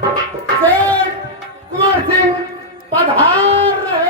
शेर कुंवर सिंह पधार रहे।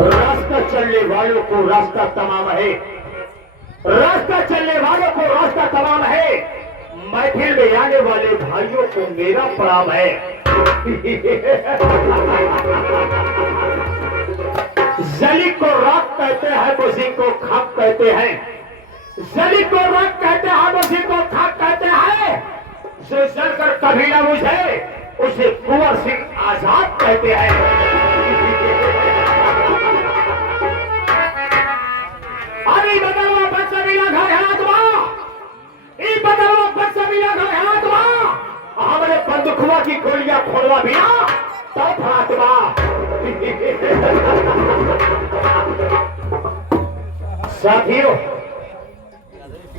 रास्ता चलने वालों को रास्ता तमाम है, रास्ता चलने वालों को रास्ता तमाम है। महफिल में आने वाले भाइयों को मेरा प्रणाम है। जली को राख कहते हैं, बुझी को खाक कहते हैं। जली को राख कहते हैं, बुझी को खाक कहते हैं। जो जलकर कभी न बुझे उसे कुंवर सिंह आजाद कहते हैं। अरे बदलवा बच्चा मिला घर हाथवा, ई बदलवा बच्चा मिला घर हाथवा। हमने बंदूकवा की गोलियां खोलवा बिना तब हाथवा। साथियों,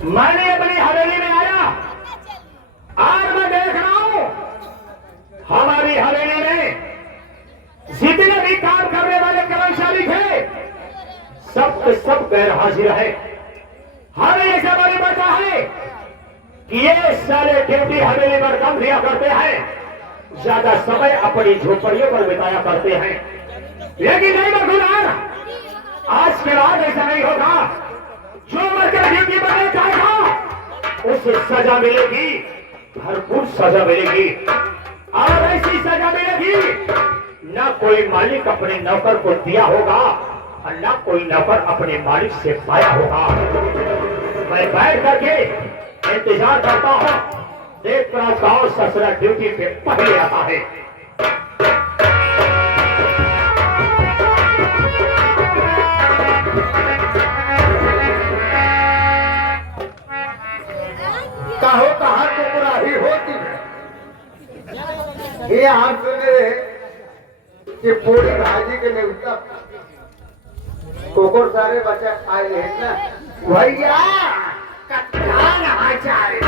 मैंने अपनी हवेली में आया और मैं देख रहा हूं हमारी हवेली में जितने भी काम करने वाले कर्मचारी थे सब के सब गैर हाजिर है। हमें ये खबर पता है कि ये सारे ड्यूटी हवेली पर कम दिया करते हैं, ज्यादा समय अपनी झोपड़ियों पर बिताया करते हैं। लेकिन नहीं बखुदार, आज के बाद ऐसा नहीं होगा। जो वर्कर ड्यूटी पर जाएगा उसे सजा मिलेगी, भरपूर सजा मिलेगी। और ऐसी सजा मिलेगी ना कोई मालिक अपने नौकर को दिया होगा और ना कोई नौकर अपने मालिक से पाया होगा। मैं बैठ करके इंतजार करता हूं, देख रहा गांव ससुरा ड्यूटी पे पहले आता है। कहो कहाँ कुकुराही होती है। ये आप सुने रहे कि पूरी भाजी के नेवता कुकुर सारे बच्चे खाए ले ना भैया कत्तान आचार्य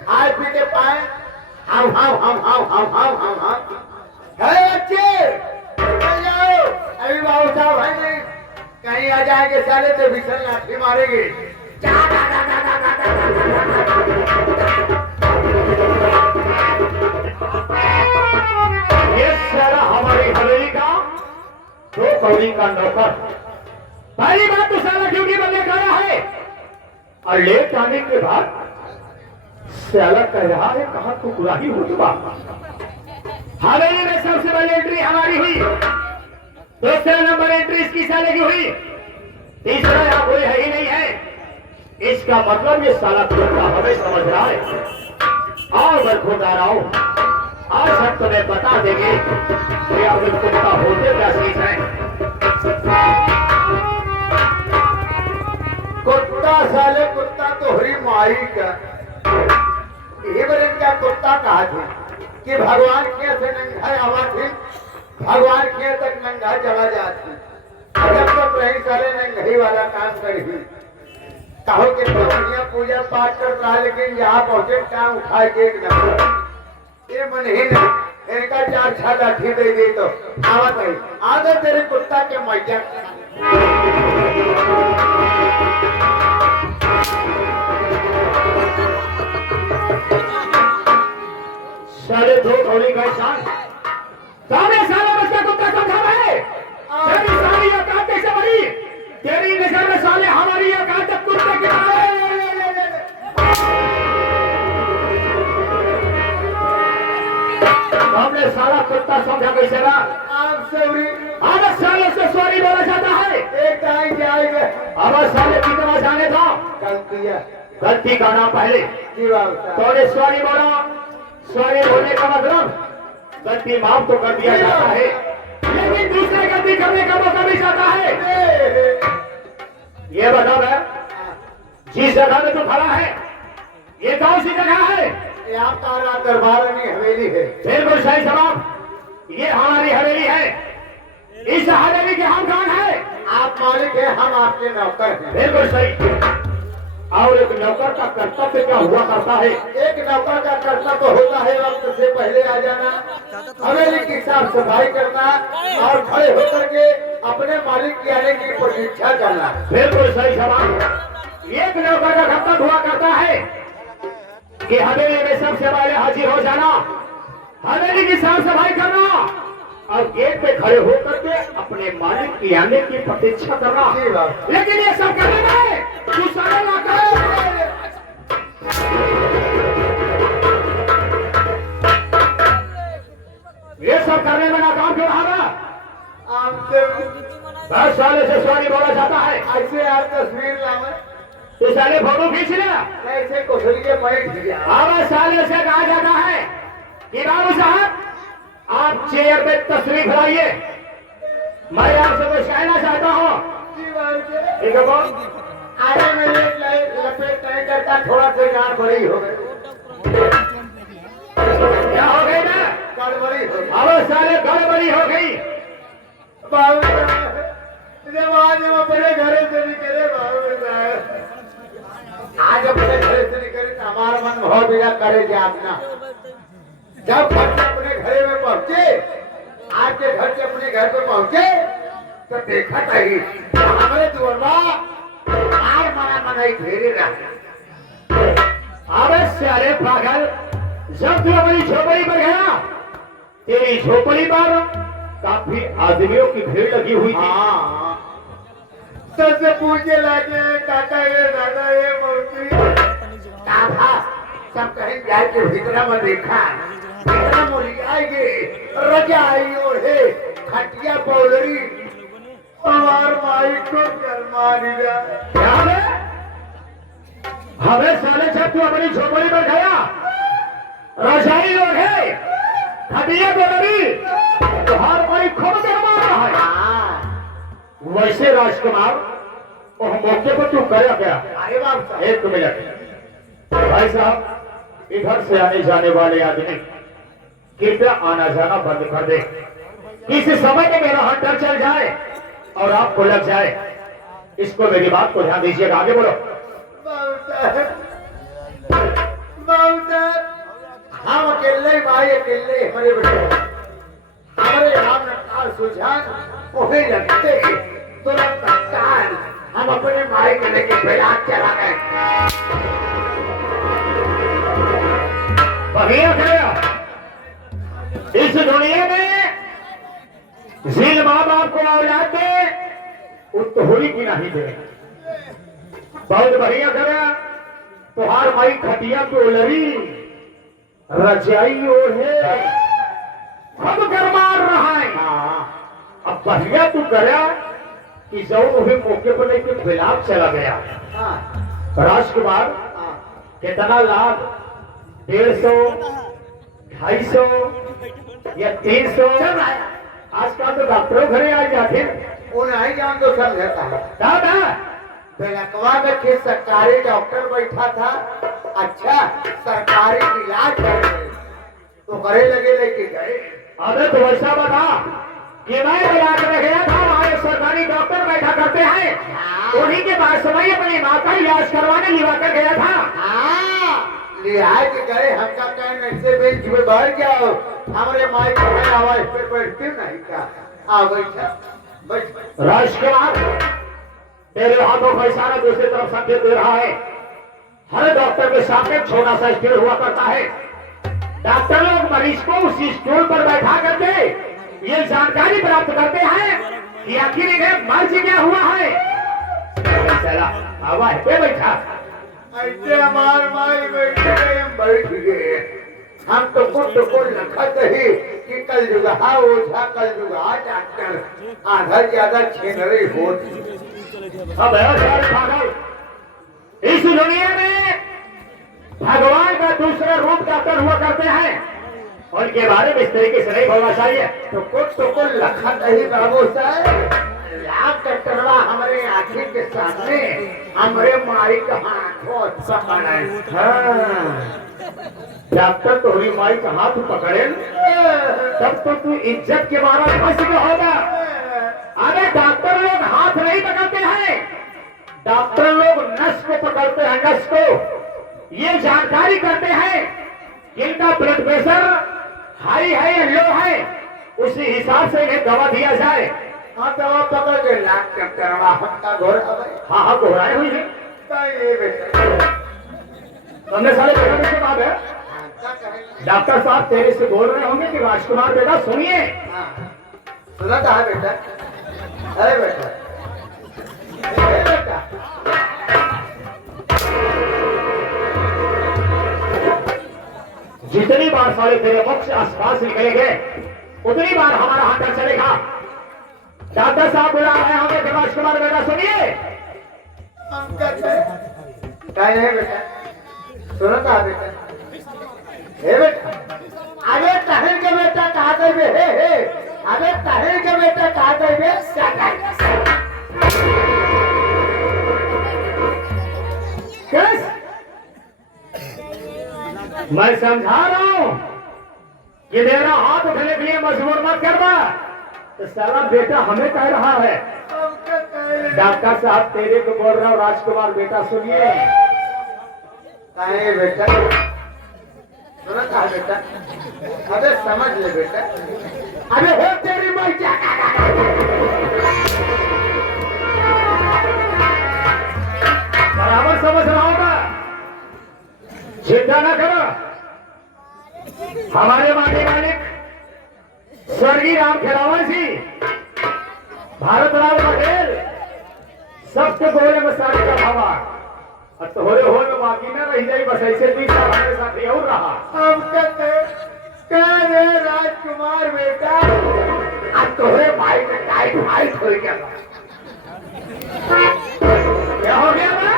खाए पी के पाए हम है अच्छे चल जाओ। अभी बाबू साहब भाई नहीं कहीं आ जाएंगे साले तो भीषण लाठी मारेंगे। ये सारा हमारी हवेली का दो कौड़ी का नौकर पहली बात तो सारा ड्यूटी पर लेकर आया है और लेट आने के बाद साला कह रहा है कहा तो कुराही हो चुका। हवेली में सबसे पहले एंट्री हमारी हुई, दूसरा नंबर एंट्री इसकी साले की हुई, तीसरा यहाँ कोई है ही नहीं है। इसका मतलब ये साला कुत्ता हमें समझ रहा है। और बरखुरदार आओ, आज हम तुम्हें बता देंगे कि आखिर कुत्ता होते क्या चीज है। कुत्ता साले कुत्ता तो हरी माई का इनका कुत्ता कहा थे कि भगवान के से नंगा आवा थी, भगवान के तक नंगा चला जाती। जब तक रही साले नंगाई वाला काम करी कहो कि दुनिया पूजा पाठ करता है, लेकिन यहाँ पहुंचे टांग उठाए के एक नंबर ये मन ही ना इनका 4-6 लाठी दे दे तो आवत है आगे तेरे कुत्ता के मैया साले दो घोड़ी का इंसान सामने साला बच्चा कुत्ता समझा रहे तेरी सारी औकात कैसे बनी तेरी नजर में साले हमारी औकात जब कुत्ते की हमने सारा कुत्ता समझा कैसे ना आप सॉरी अब साले से सॉरी बोला जाता है एक टाइम जाएगा अब साले कितना जाने था गलती है गलती का नाम पहले की बात तोने सॉरी बोला सॉरी बोलने का मतलब गलती माफ तो कर दिया जाता है लेकिन दूसरे गलती करने का मौका भी जाता है ये बताओ है जिस जगह में तू खड़ा है ये कौन सी जगह है यहाँ तारा दरबार में हवेली है बिल्कुल सही जवाब ये हमारी हवेली है इस हवेली के हम कौन है आप मालिक है हम आपके नौकर हैं बिल्कुल सही और एक नौकर का कर्तव्य क्या हुआ करता है एक नौकर का कर्तव्य होता है वक्त से पहले आ जाना हवेली की साफ सफाई करना और खड़े होकर के अपने मालिक के आने की प्रतीक्षा करना बिल्कुल सही जवाब एक नौकर का कर्तव्य हुआ करता है कि हवेली में सबसे पहले हाजिर हो जाना हवेली की साफ सफाई करना और गेट पे खड़े होकर के अपने मालिक के आने की प्रतीक्षा करना जी बात। लेकिन ये सब करने में तू सारे ना करे ये सब करने में नाकाम क्यों रहा आपसे 10 साल से सॉरी बोला जाता है ऐसे आप तस्वीर लावे तो साले फोटो खींच लिया ऐसे कुशल के बैठ गया अब साले से कहा जाता है कि बाबू साहब आप चेयर पे तस्वीर खिलाइए मैं आपसे कुछ कहना चाहता हूँ ठीक है बोल आगे में लपेट नहीं करता थोड़ा सा गाड़ बड़ी हो गई क्या हो गई ना गड़बड़ी हो गई अब साले गड़बड़ी हो गई बाबू साहब जब आज हम अपने घरे से निकले बाबू साहब आज अपने घरे से निकले तो हमारा मन बहुत बिना करे कि अपना जब बच्चे अपने घरे में पहुंचे आपके घर से अपने घर पे पहुंचे तो देखा नहीं हमारे दुर्गा आर मना मनाई फेरी रहा अबे साले पागल जब तू अपनी झोपड़ी पर गया तेरी झोपड़ी पर काफी आदमियों की भीड़ लगी हुई थी हाँ सबसे पूछने लगे काका ये दादा ये मौसी काका सब कहीं जाए के भीतरा में देखा भीतरा मोली आएगी रजाई ओढ़े खटिया पौलरी हमार माई को गरमा दिया क्या है हमें साले जब तू अपनी झोपड़ी पर गया रजाई ओढ़े खटिया पौलरी तो हर कोई खूब गरमा रहा है वैसे राजकुमार और मौके पर तू गया क्या अरे बाबू एक मिनट भाई साहब इधर से आने जाने वाले आदमी कृपया आना जाना बंद कर दे किसी समय में मेरा हंटर चल जाए और आपको लग जाए इसको मेरी बात को ध्यान दीजिएगा आगे बोलो हम अकेले भाई अकेले हमारे बेटे हमारे राम रफ्तार सुझान वही लगते ही तुरंत तत्काल हम अपने भाई को लेके बैराग चला गए बढ़िया गया इस दुनिया में जिन माँ बाप को औलाद दे उत्तोहरी की नहीं दे बहुत बढ़िया करा तुहार माई खटिया पे लड़ी रजाई ओढ़े सब गरमार रहा है अब बढ़िया तू गया कि जब वही मौके पर लेके बिलाप चला गया राजकुमार कितना लाख 150 250 या 300 आजकल तो डॉक्टरों घरे आ जाते उन्हें जान तो समझता है दादा बेलकवा में के सरकारी डॉक्टर बैठा था अच्छा सरकारी इलाज कर रहे तो करे लगे लेके गए अबे तो वैसा बता कि मैं इलाज में गया था हमारे सरकारी डॉक्टर बैठा करते हैं, उन्हीं के पास मैं अपनी माँ का इलाज करवाने लिवा कर गया था। लिहाज करे हमका कहीं ऐसे बेंच पे बैठ जाओ, हमारे माई को है आवाज पे बैठते नहीं क्या? आ बैठा बैठ। राजकुमार, तेरे हाथों का इशारा दूसरी तरफ संकेत दे रहा है। हर डॉक्टर के सामने एक छोटा सा स्टूल हुआ करता है। डॉक्टर लोग मरीज को उसी स्टूल पर बैठा करके ये जानकारी प्राप्त करते हैं कि आखिर इन्हें मर्ज क्या हुआ है। चला हवा पे बैठा, ऐसे हमार माई बैठे गए, हम बैठ गए। हम तो कुछ लखत ही कि कल जुगा ओझा, कल जुगा डॉक्टर, आधा ज्यादा छेनरे होती। अब पागल, इस दुनिया में भगवान का दूसरा रूप डॉक्टर हुआ करते हैं, उनके बारे में इस तरीके से नहीं बोलना चाहिए। तो कुछ लखत ही बाबू साहब, लाभ डॉक्टरवा हमारे आंखी के सामने हमारे माई का हाथों पकड़े। डॉक्टर तोरी माई का हाथ पकड़े तब तो तू इज्जत के मारा फंस गया होगा। अरे डॉक्टर लोग हाथ नहीं पकड़ते हैं, डॉक्टर लोग नस को पकड़ते हैं, नस को। ये जानकारी करते हैं कि इनका ब्लड प्रेशर हाई है या लो है, उसी हिसाब से इन्हें दवा दिया जाए। हाँ दवा पकड़ के लाख डॉक्टरवा हमका घोर। हाँ घोराए हुई है। तुमने सारे बेटा से बात है। डॉक्टर साहब तेरे से बोल रहे होंगे कि राजकुमार बेटा सुनिए। सुना कहा बेटा? अरे बेटा, बेटा जितनी बार सारे तेरे मुख से आसपास निकलेंगे उतनी बार हमारा हाथ चलेगा। डॉक्टर साहब बुला रहे होंगे कि राजकुमार बेटा सुनिए। हम कहते है बेटा, सुनो कहा बेटा? हे बेटा, अबे तहर के बेटा कहा देवे, हे अबे तहर के बेटा कहा देवे। मैं समझा रहा हूं कि मेरा हाथ उठने के लिए मजबूर मत करना। तो सारा बेटा हमें कह रहा है। डॉक्टर साहब तेरे को बोल रहा हूँ, राजकुमार बेटा सुनिए। कहे बेटा, सुना कहा बेटा? अबे समझ ले बेटा, अबे हो तेरी माई क्या बराबर समझ रहा होगा, चिंता न करो। हमारे माटी मालिक स्वर्गीय राम खेलावन जी, भारत राव पटेल, सबके गोले में साड़ी का हवा और तोहरे हो में बाकी न रह जाई। बस ऐसे 20 साल हमारे साथ और रहा। हम कहते राजकुमार बेटा, अब तोहरे भाई में टाइफाइड हो गया। क्या हो गया ना?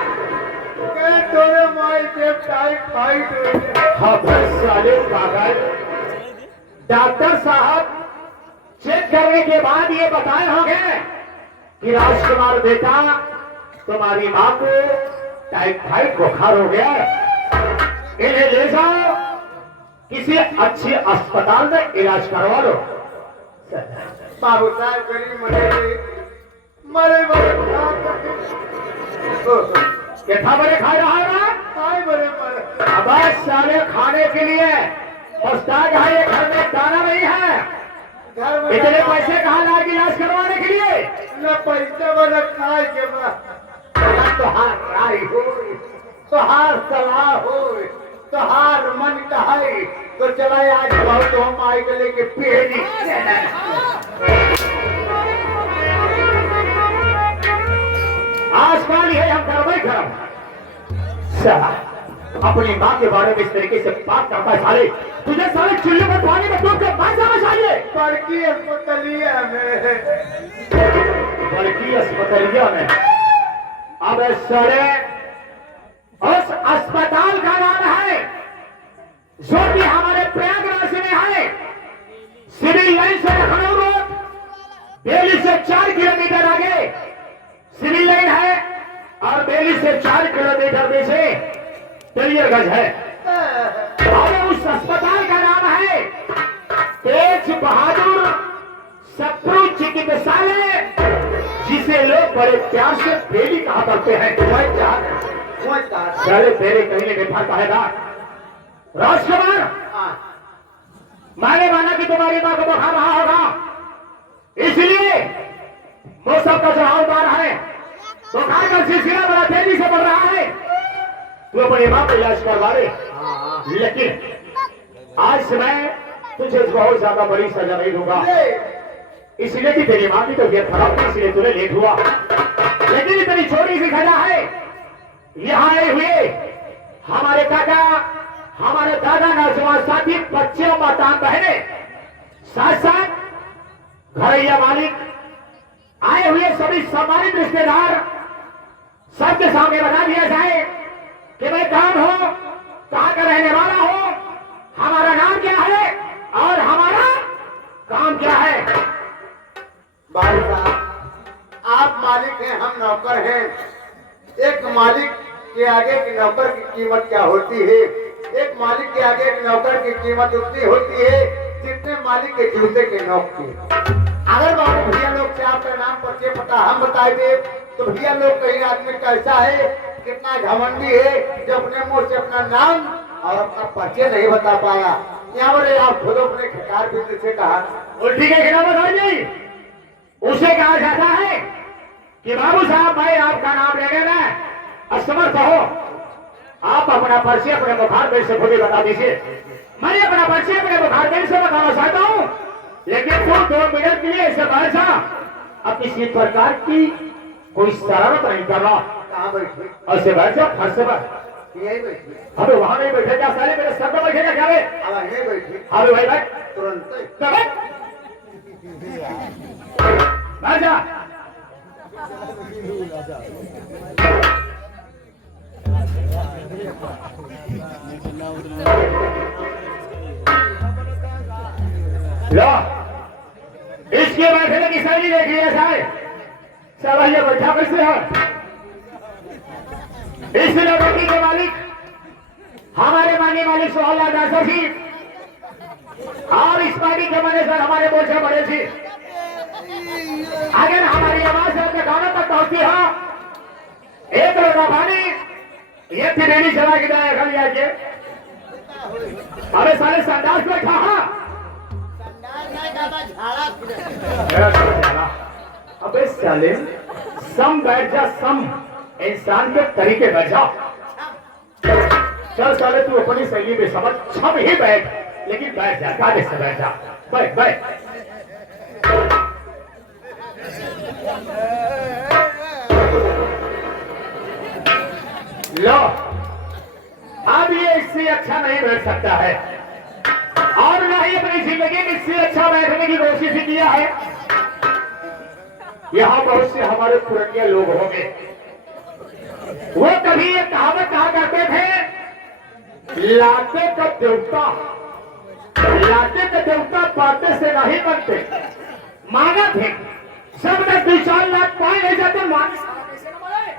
तोरे माई के टाइफाइड हो गया। खबर साले पागल। डॉक्टर साहब चेक करने के बाद ये बताए होंगे कि राजकुमार बेटा तुम्हारी मां को टाइफाइड बुखार हो गया, इन्हें ले जाओ किसी अच्छे अस्पताल में इलाज करवा लो। बाबू साहब गरीब मरे कैसा बड़े खा रहा है ना? अब साले खाने के लिए मुस्ताद है, ये घर में दाना नहीं है। इतने पैसे कहाँ लाए इलाज करवाने के लिए? न पैसे वाला खाए के तोहार राय हो, तोहार सलाह हो, तोहार मन कहे तो चला आज बहुत हम आई के लेके पेड़ी। आजकल ये हम कार्रवाई करम अपनी माँ के बारे में इस तरीके से बात करता है। साले तुझे साले चूल्हे पर पानी में डूब कर बात समझ आइए। बड़की अस्पतालिया में अब सारे उस अस्पताल का नाम है जो कि हमारे प्रयागराज में है। सिविल लाइन से लखनऊ रोड, दिल्ली से 4 किलोमीटर आगे सिविल लाइन है और दिल्ली से 4 किलोमीटर में से तेलियरगंज है। और उस अस्पताल का नाम है तेज बहादुर सप्रू चिकित्सालय इसे लोग बड़े प्यार से बेली कहा करते हैं। चले तेरे कहीं बेफर पहरेदार राजकुमार, मैंने माना कि तुम्हारी मां को बुखार रहा होगा, इसलिए मौसम का चढ़ाव उतार है, बुखार का सिलसिला बड़ा तेजी से बढ़ रहा है। तू अपनी मां को इलाज करवा ले, लेकिन आज मैं तुझे बहुत ज्यादा बड़ी सजा नहीं दूंगा, इसलिए कि तेरी मां की तबीयत खराब थी, इसलिए तुम्हें लेट हुआ। लेकिन इतनी छोटी सी सजा है, यहाँ आए हुए हमारे काका, हमारे दादा नौजवान साथी, बच्चे और माताएं बहने, साथ साथ घरैया मालिक, आए हुए सभी सम्मानित रिश्तेदार, सबके सामने बता दिया जाए कि मैं कौन हूं, कहां का रहने वाला हूं, हमारा नाम क्या है और हमारा काम क्या है। भाई साहब, आप मालिक हैं, हम नौकर हैं। एक मालिक के आगे की नौकर की कीमत क्या होती है? एक मालिक के आगे एक नौकर की कीमत उतनी होती है जितने मालिक के जूते के नोक की। अगर बाबू भैया लोग से आपका नाम परिचय पता हम बताए दे तो भैया लोग कहीं आदमी कैसा है, कितना घमंडी है जो अपने मुंह से अपना नाम और अपना परिचय नहीं बता पाया। यहाँ पर आप खुद अपने खिकार बिंदु से कहा उल्टी के खिलाफ भाई, उसे कहा जाता है कि बाबू साहब भाई आपका नाम लेने में असमर्थ हो, आप अपना परिचय अपने मुखारबिंद से खुद ही बता दीजिए। मैं अपना परिचय अपने मुखारबिंद से बताना चाहता हूँ, लेकिन तुम 2 मिनट के लिए ऐसे बैठ जा, अब किसी प्रकार की कोई शरारत नहीं कर रहा। कहाँ बैठे? ऐसे बैठ जा, फर्श से बैठ। यही बैठे? अबे वहां नहीं बैठे क्या साले, मेरे सर पर बैठेगा क्या? अब यही बैठे? अबे भाई बैठ तुरंत बैठ जा। लो, इसके बैठने की शैली देख लिया जाए, सब ये बैठा कैसे है? इस नौकरी के मालिक हमारे माननीय मालिक सोहनलाल दासर जी और इस पार्टी के मैनेजर हमारे बोझे बड़े जी, अगर हमारी आवाज अपने गानों तक पहुंचती है, एक लोटा पानी ये त्रिवेणी चला के जाए खा लिया के। अरे साले संडास में खा, अबे साले सम बैठ जा, सम इंसान के तरीके बैठ जा। चल साले तू अपनी शैली में समझ, छम ही बैठ, लेकिन बैठ जा, कायदे से बैठ जा, बैठ बैठ। लो, अब ये इससे अच्छा नहीं बैठ सकता है और ना ही अपनी जिंदगी में इससे अच्छा बैठने की कोशिश ही किया है। यहां बहुत से हमारे पुराने लोग होंगे, वो कभी ये कहावत कहा करते थे, लाते का देवता, लाते का देवता बातें से नहीं बनते। माना थे सब तक 2-4 लाख पाए नहीं जाते, मान कैसे न बने।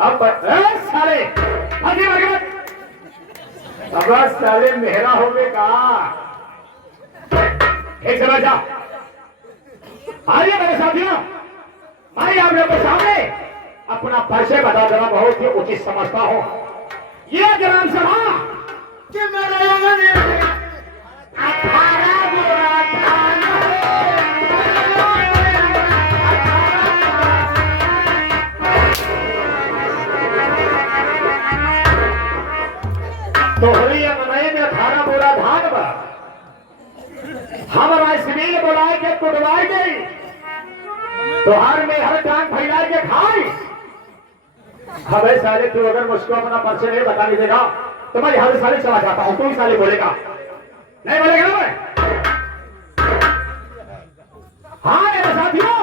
अब साले आगे आगे मत, अब साले मेहरा हो गए कहा, एक समझ जा। आइए मेरे साथियों, मैं आप लोगों के सामने अपना परिचय बता देना बहुत ही उचित समझता हूं। ये ग्राम सभा कि मेरे 18 बुरा थाना तोहरी अंगनई में 18 बुरा धान बा, हमारा सिविल बुलाए के कुटवाई गई, तोहार में हर टांग फैला के खाई। हमें साले तू अगर मुझको अपना परिचय नहीं बताने देगा तो मैं यहाँ से साले चला जाता हूँ। तू ही साले बोलेगा, नहीं बोलेगा ना मैं? हाँ मेरे साथियों,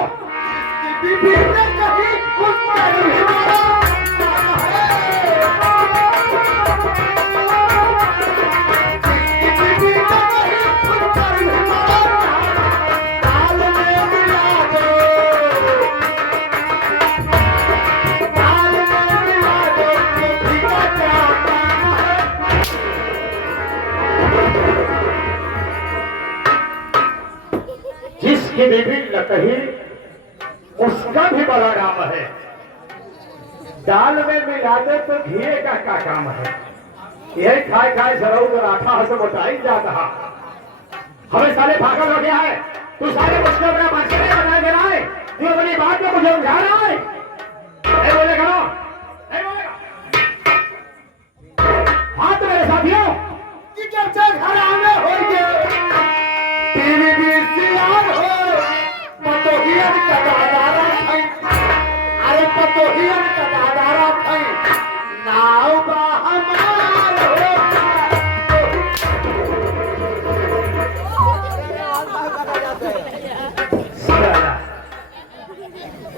कटही उसका भी बड़ा नाम है। दाल में मिला दे तो घी का क्या काम है। यही खाए खाए जरूर राठा हसे बताई जाता। हमें साले पागल हो गया है। तू सारे मुझको अपना बातचीत नहीं बता दे रहा है। तू अपनी बात में मुझे उलझा रहा है। नहीं बोलेगा ना, नहीं बोलेगा। हाँ तो मेरे साथियों कि जब से घर आने हो गए टीवी भी सियार हो पतोहियन का दादारा थई। अरे पतोहियन का दादारा थई नाव बा हमार हो।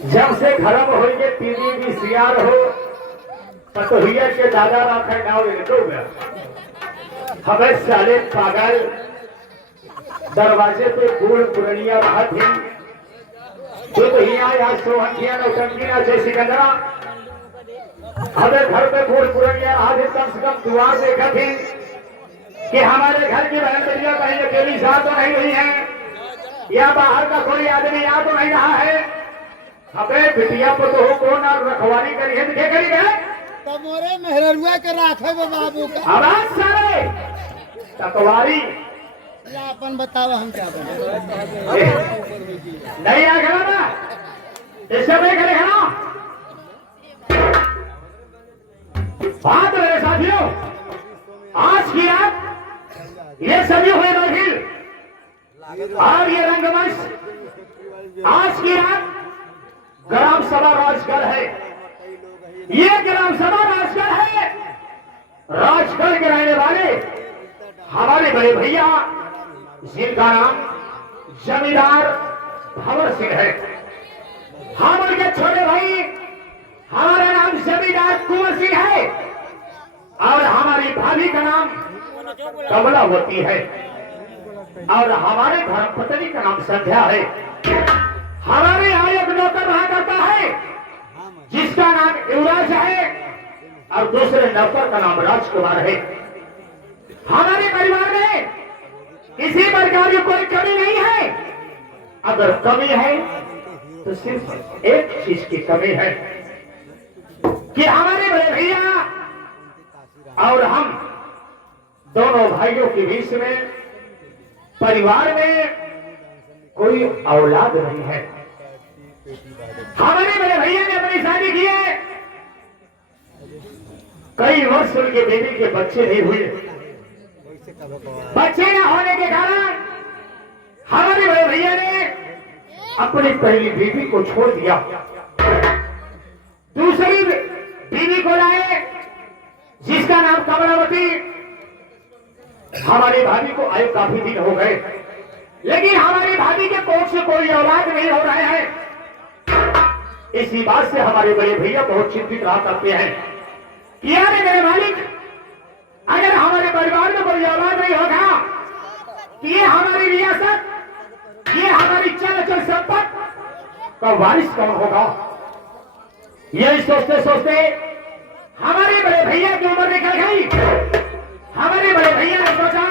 जब से घरम होइए टीवी भी सियार हो पतोहिया के दादा राखा नाव ले हमें साले पागल दरवाजे पे बूढ़ पुरनिया बात ही तो हिया या सोहंगिया नौटंकिया से सिकंदरा हमें घर पे बूढ़ पुरनिया आज कम से कम दुआ देखा थी कि हमारे घर की बहन बेटियां कहीं अकेली साथ तो नहीं हुई है या बाहर का कोई आदमी आ तो नहीं रहा है। हमें बिटिया पतोह को ना रखवाली करी है दिखे करी गए तमोरे मेहरुआ के राखे वो बाबू का आवाज सारे तकवारी अपन बताओ हम क्या बने नहीं आ गया ना ऐसे नहीं करेगा ना। बात मेरे साथियों आज की रात ये सभी हुए महफिल और ये रंगमंच आज की रात ग्राम सभा राजगढ़ है। ये ग्राम सभा राजगढ़ है। राजगढ़ के रहने वाले हमारे बड़े भैया जिनका नाम जमींदार भंवर सिंह है। हम उनके छोटे भाई हमारा नाम जमींदार कुंवर सिंह है और हमारी भाभी का नाम कमलावती है और हमारे धर्मपत्नी का नाम संध्या है। हमारे यहाँ एक नौकर रहा करता है जिसका नाम युवराज है और दूसरे नौकर का नाम राजकुमार है। हमारे परिवार में किसी प्रकार की कोई कमी नहीं है। अगर कमी है तो सिर्फ एक चीज की कमी है कि हमारे बड़े भैया और हम दोनों भाइयों के बीच में परिवार में कोई औलाद नहीं है। हमारे बड़े भैया ने अपनी शादी की है कई वर्ष उनके बेटे के बच्चे नहीं हुए। बच्चे न होने के कारण हमारे बड़े भैया ने अपनी पहली बीवी को छोड़ दिया। दूसरी बीवी को लाए जिसका नाम कमलावती। हमारी भाभी को आयु काफी दिन हो गए लेकिन हमारी भाभी के कोख से कोई औलाद नहीं हो रहे हैं। इसी बात से हमारे बड़े भैया बहुत चिंतित रहा करते हैं कि यार मेरे मालिक अगर हमारे परिवार में कोई औलाद नहीं होगा कि ये हमारी रियासत ये हमारी चल अचल संपत्ति का वारिस कौन होगा। यही सोचते सोचते हमारे बड़े भैया की उम्र निकल गई। हमारे बड़े भैया ने सोचा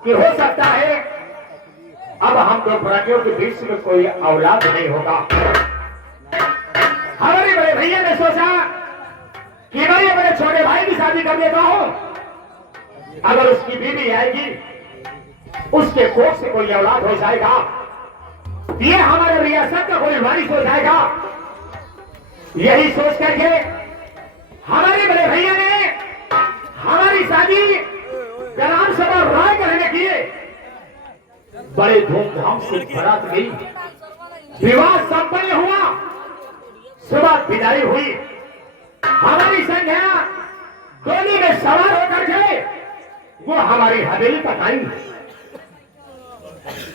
कि हो सकता है अब हम दो प्राणियों के बीच में कोई औलाद नहीं होगा। हमारे बड़े भैया ने सोचा कि मैं अपने छोटे भाई की शादी कर देता हूं। अगर उसकी बीवी आएगी उसके कोख से कोई औलाद हो जाएगा ये हमारे रियासत का कोई वारिस हो जाएगा। यही सोच करके हमारे बड़े भैया ने हमारी शादी ग्राम सभा राय करने किए। बड़े धूमधाम से बारात गई, विवाह संपन्न हुआ, सुबह विदाई हुई। हमारी संध्या डोली में सवार होकर के वो हमारी हवेली तक आई।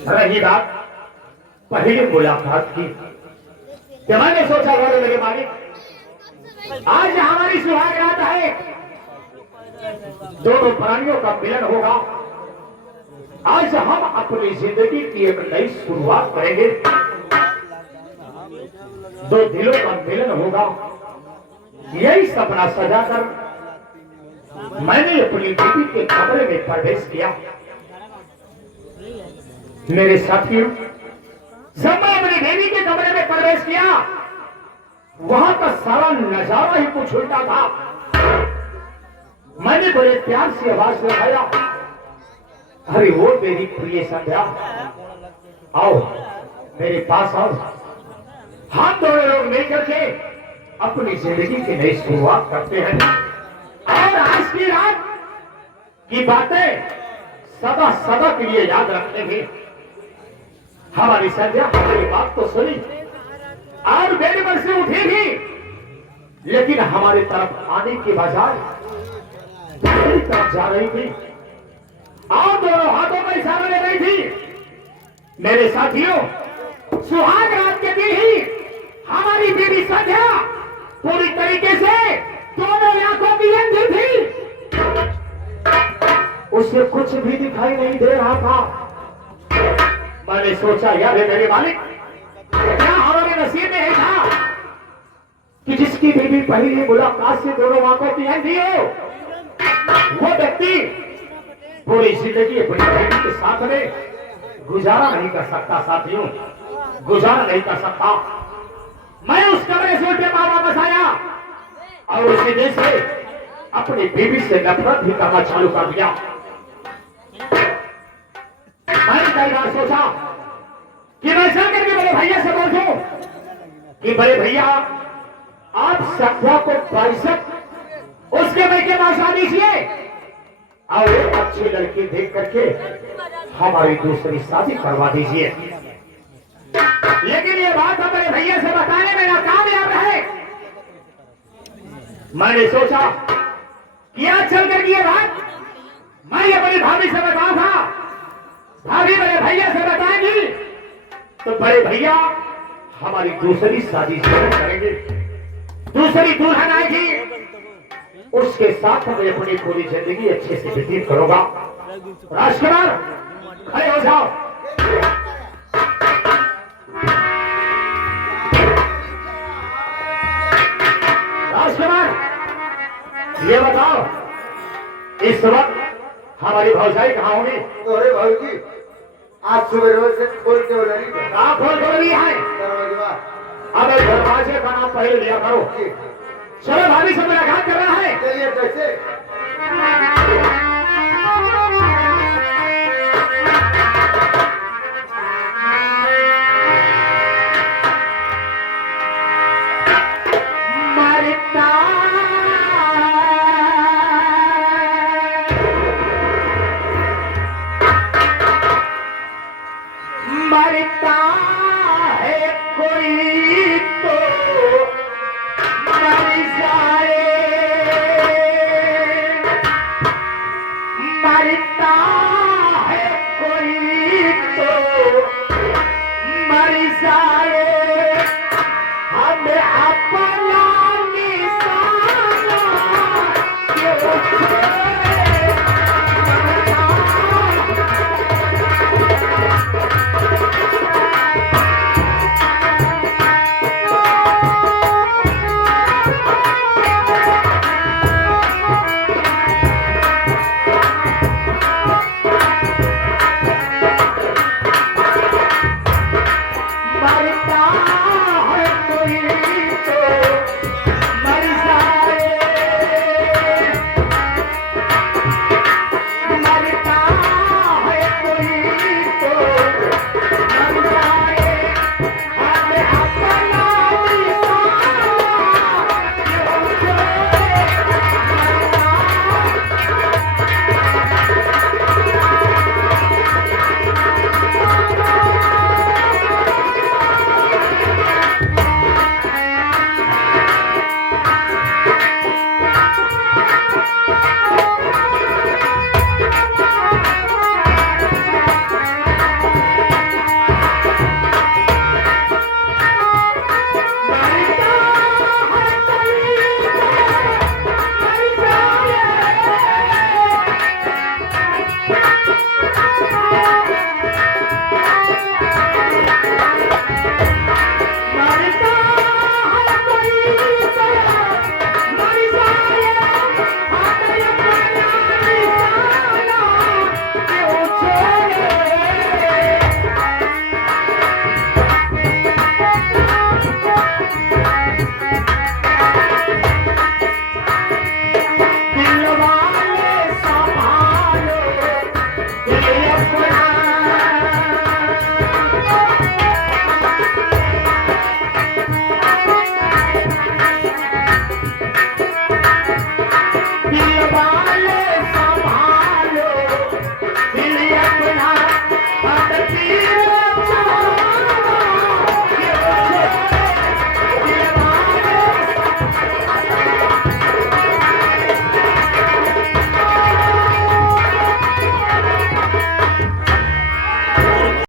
रही बात पहली मुलाकात की जब मैंने सोचा बोले मेरे मालिक आज हमारी सुहाग रात है, दोनों प्राणियों का मिलन होगा। आज हम अपनी जिंदगी की एक नई शुरुआत करेंगे। दो दिलों का मिलन होगा। यही सपना सजाकर मैंने अपनी बीवी के कमरे में प्रवेश किया। मेरे साथियों जब मैं अपनी देवी के कमरे में प्रवेश किया, वहां का सारा नजारा ही कुछ उल्टा था। मैंने बड़े प्यार से आवाज लगाया, अरे वो मेरी प्रिय संध्या, आओ मेरे पास आओ। हम दोनों लोग मिलकर के अपनी जिंदगी की नई शुरुआत करते हैं और आज की रात की बातें सदा सदा के लिए याद रखेंगे। हमारी संध्या हमारी बात तो सुनी और मेरे मन से उठी भी, लेकिन हमारी तरफ आने के बजाय दूसरी तरफ जा रही थी और दोनों हाथों का इशारा ले रही थी। मेरे साथियों, सुहाग रात के दिन ही हमारी बीवी संध्या पूरी तरीके से दोनों आंखों की अंधी थी। उसे कुछ भी दिखाई नहीं दे रहा था। मैंने सोचा, यार मेरे मालिक, क्या हमारे नसीब में था कि जिसकी बीवी पहली मुलाकात से दोनों आंखों की अंधी हो, वो व्यक्ति पूरी जिंदगी अपनी बीवी के साथ में गुजारा नहीं कर सकता। साथियों, गुजारा नहीं कर सकता। मैं उस कमरे से उठे वापस आया और उसी दिन से अपनी बीवी से नफरत भी करना चालू कर दिया। मैंने कई बार सोचा कि मैं चल करके बड़े भैया से बोल दूं कि बड़े भैया, आप संध्या को पैसठ उसके मैके पहुंचा दीजिए और एक अच्छी लड़की देख करके हमारी दूसरी शादी करवा दीजिए। लेकिन ये बात हमारे भैया से बताने में नाकामयाब रहे। मैंने सोचा कि आज चल करके ये बात मैं अपनी भाभी से बताऊंगा, भाभी बड़े भैया से बताएंगी तो बड़े भैया हमारी दूसरी शादी जरूर करेंगे। दूसरी दुल्हन आएगी, उसके साथ मैं अपनी पूरी जिंदगी अच्छे से व्यतीत करूंगा। राजकुमार, खड़े हो जाओ। राजकुमार, ये बताओ, इस वक्त हमारी भौजाई कहाँ होंगी? अरे भाई, आज सुबह से खोल के बोला नहीं, कहाँ खोल कर लिया है? अब दरवाजे का नाम पहले लिया करो। चलो, भाभी से मुलाकात करना है। चलिए, कैसे? मरता है कोई तो मर जा।